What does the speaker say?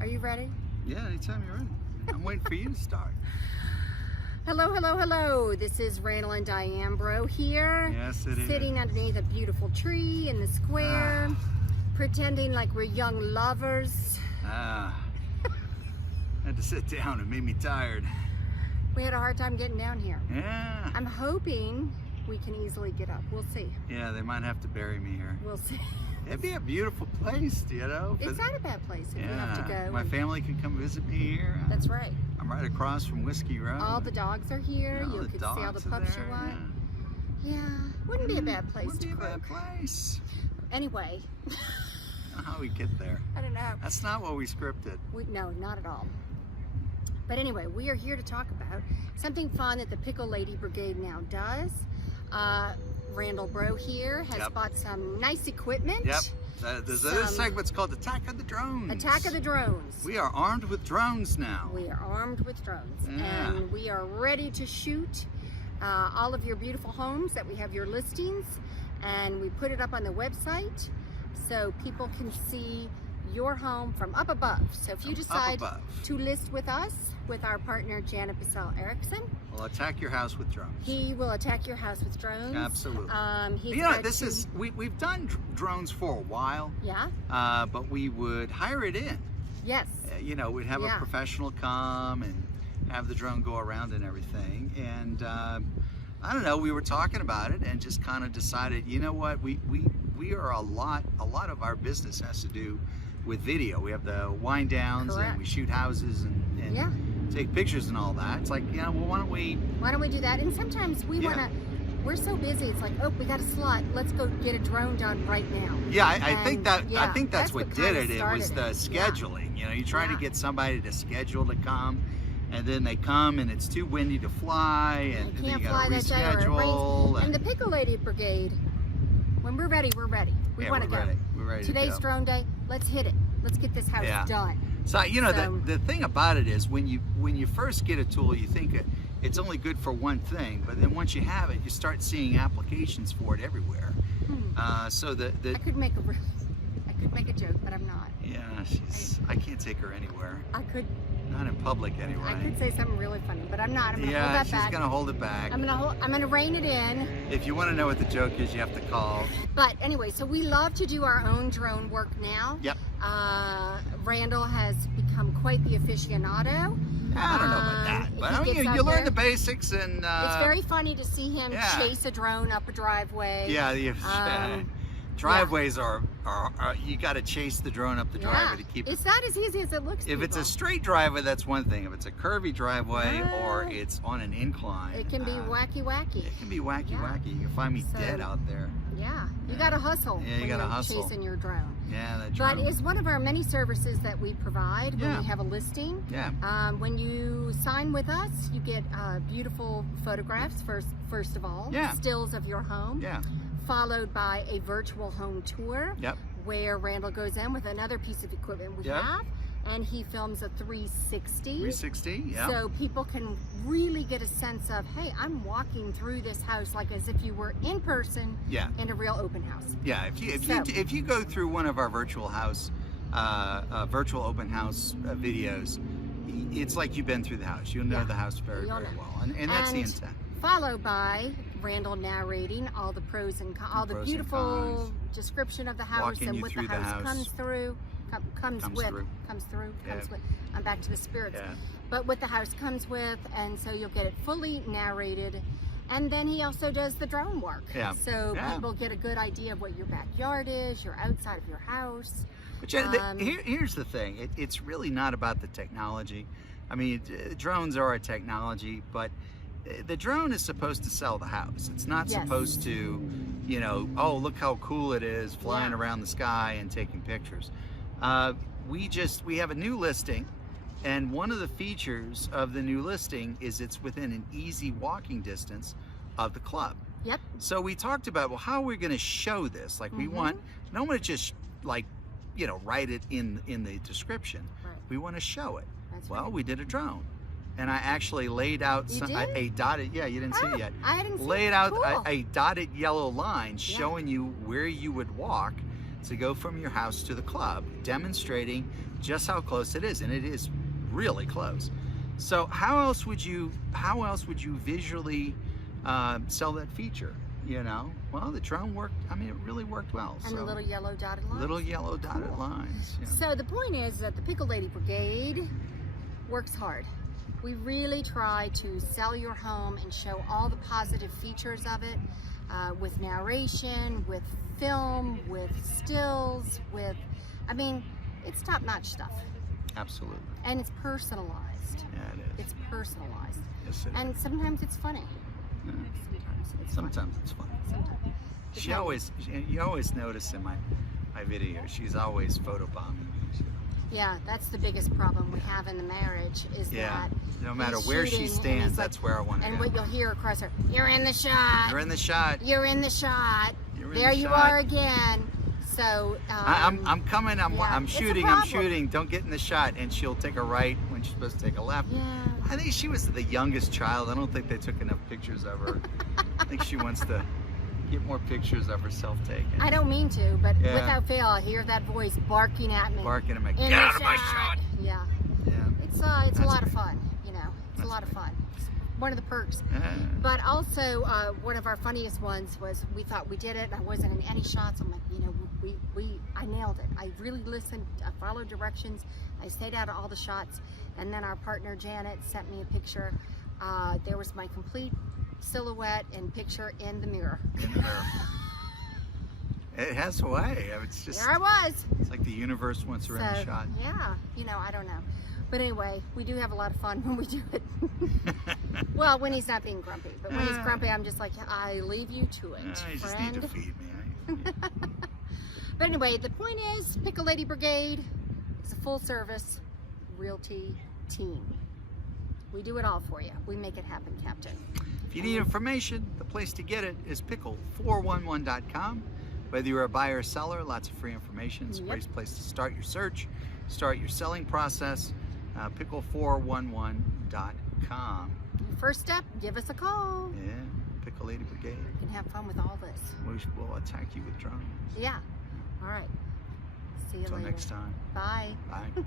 Are you ready? Yeah, anytime you're ready. I'm waiting for you to start. Hello, hello, hello. This is Randall and Diane Breaux here. Yes, it is. Sitting underneath a beautiful tree in the square, pretending like we're young lovers. I had to sit down. It made me tired. We had a hard time getting down here. Yeah. I'm hoping we can easily get up. We'll see. Yeah, they might have to bury me here. We'll see. It'd be a beautiful place, you know. It's not a bad place if we have to go. My family can come visit me here. That's right. I'm right across from Whiskey Road. All the dogs are here. Yeah, You can see all the pups you want. Yeah. Wouldn't be a bad place Wouldn't to be a croak. bad place. Anyway. I don't know how we get there. I don't know. That's not what we scripted. No, not at all. But anyway, we are here to talk about something fun that the Pickle Lady Brigade now does. Randall Breaux here has bought some nice equipment. Yep. This segment's called Attack of the Drones. Attack of the Drones. We are armed with drones now. We are armed with drones. Yeah. And we are ready to shoot all of your beautiful homes that we have your listings. And we put it up on the website so people can see your home from up above. So if you decide to list with us, with our partner Janet Erickson, we'll attack your house with drones. He will attack your house with drones. Absolutely. You know, we've done drones for a while. Yeah. But we would hire it in. Yes. You know, we'd have a professional come and have the drone go around and everything. And I don't know, we were talking about it and just kind of decided, you know what, we are a lot of our business has to do with video. We have the wind downs and we shoot houses and take pictures and all that. It's like, you know, well, why don't we do that? And sometimes we're so busy, it's like, oh, we got a slot, let's go get a drone done right now. Yeah, I think that's what did it. It was the scheduling. You know, you try to get somebody to schedule to come, and then they come and it's too windy to fly, and then you gotta reschedule. And the Pickle Lady Brigade, when we're ready, we're ready. We want to go. We're ready. Today's drone day. Let's hit it. Let's get this house done. So you know, the thing about it is when you first get a tool, you think it's only good for one thing, but then once you have it, you start seeing applications for it everywhere. So I could make a joke, but I'm not. Yeah, I can't take her anywhere. I could. Not in public anyway. I could say something really funny, but I'm not. I'm gonna hold that back. She's gonna hold it back. I'm gonna rein it in. If you want to know what the joke is, you have to call. But anyway, so we love to do our own drone work now. Yep. Randall has become quite the aficionado. I don't know about that, but I mean, you learn the basics, and it's very funny to see him chase a drone up a driveway. Yeah, driveways are you got to chase the drone up the driveway to keep it. It's not as easy as it looks. If it's a straight driveway, that's one thing. If it's a curvy driveway or it's on an incline, it can be wacky. It can be wacky. You can find me dead out there. Yeah, you got to hustle. Yeah, you got to hustle. Chasing your drone. Yeah, that drone. But it's one of our many services that we provide when we have a listing. Yeah. When you sign with us, you get beautiful photographs first of all. Yeah. Stills of your home. Yeah. Followed by a virtual home tour. Yep. Where Randall goes in with another piece of equipment we have, and he films a 360. 360, yeah. So people can really get a sense of, hey, I'm walking through this house like as if you were in person in a real open house. Yeah, if you go through one of our virtual open house videos, it's like you've been through the house. You'll know the house very well, and that's the intent. Followed by Randall narrating all the pros and cons, all the beautiful description of the house and what the house comes through. Comes with. I'm back to the spirits. Yeah. But what the house comes with, and so you'll get it fully narrated. And then he also does the drone work. Yeah. So people get a good idea of what your backyard is, your outside of your house. But here's the thing. It's really not about the technology. I mean, drones are a technology, but the drone is supposed to sell the house. It's not supposed to, you know, oh, look how cool it is flying around the sky and taking pictures. We have a new listing, and one of the features of the new listing is it's within an easy walking distance of the club. Yep. So we talked about, well, how are we going to show this? Like we don't want to just like, you know, write it in the description. Right. We want to show it. Well, we did a drone. And I actually laid out a dotted, you didn't see it yet. I didn't see laid out a dotted yellow line showing you where you would walk to go from your house to the club, demonstrating just how close it is, and it is really close. So how else would you visually sell that feature? You know, well, the drone worked. I mean, it really worked well. And the little yellow dotted lines. Little yellow dotted lines. Yeah. So the point is that the Pickle Lady Brigade works hard. We really try to sell your home and show all the positive features of it, with narration, with film, with stills, I mean, it's top-notch stuff. Absolutely. And it's personalized. Yeah, it is. It's personalized. Yes, it and is. sometimes it's funny. Yeah. Sometimes it's funny. Sometimes. You always notice in my video, she's always photobombing me. Yeah, that's the biggest problem we have in the marriage is that no matter where she stands, that's where I want to go. And what you'll hear across her, you're in the shot. You're in the shot. You're in the shot. You're in there the you shot. are again. So I'm coming. I'm shooting. I'm problem. shooting. Don't get in the shot. And she'll take a right when she's supposed to take a left. Yeah. I think she was the youngest child. I don't think they took enough pictures of her. I think she wants to get more pictures of herself taken. I don't mean to, but without fail, I hear that voice barking at me. Barking at me. Get out of my shot. Yeah. Yeah. It's a lot of fun. You know, it's a lot of fun. It's one of the perks. But also, one of our funniest ones was we thought we did it. I wasn't in any shots. I'm like, you know, I nailed it. I really listened. I followed directions. I stayed out of all the shots. And then our partner Janet sent me a picture. There was my complete silhouette and picture in the mirror. In the mirror. It has a way. It's just. There I was. It's like the universe wants her in the shot. Yeah. You know, I don't know. But anyway, we do have a lot of fun when we do it. Well, when he's not being grumpy. But when he's grumpy, I'm just like, I leave you to it, You just need to feed me. But anyway, the point is, Pickle Lady Brigade is a full-service realty team. We do it all for you. We make it happen, Captain. If you need information, the place to get it is pickle411.com. Whether you're a buyer or seller, lots of free information. It's a great place to start your search, start your selling process. Pickle411.com. First step, give us a call. Yeah, Pickle Lady Brigade. You can have fun with all this. We'll attack you with drones. Yeah. All right. See you later. Until next time. Bye. Bye.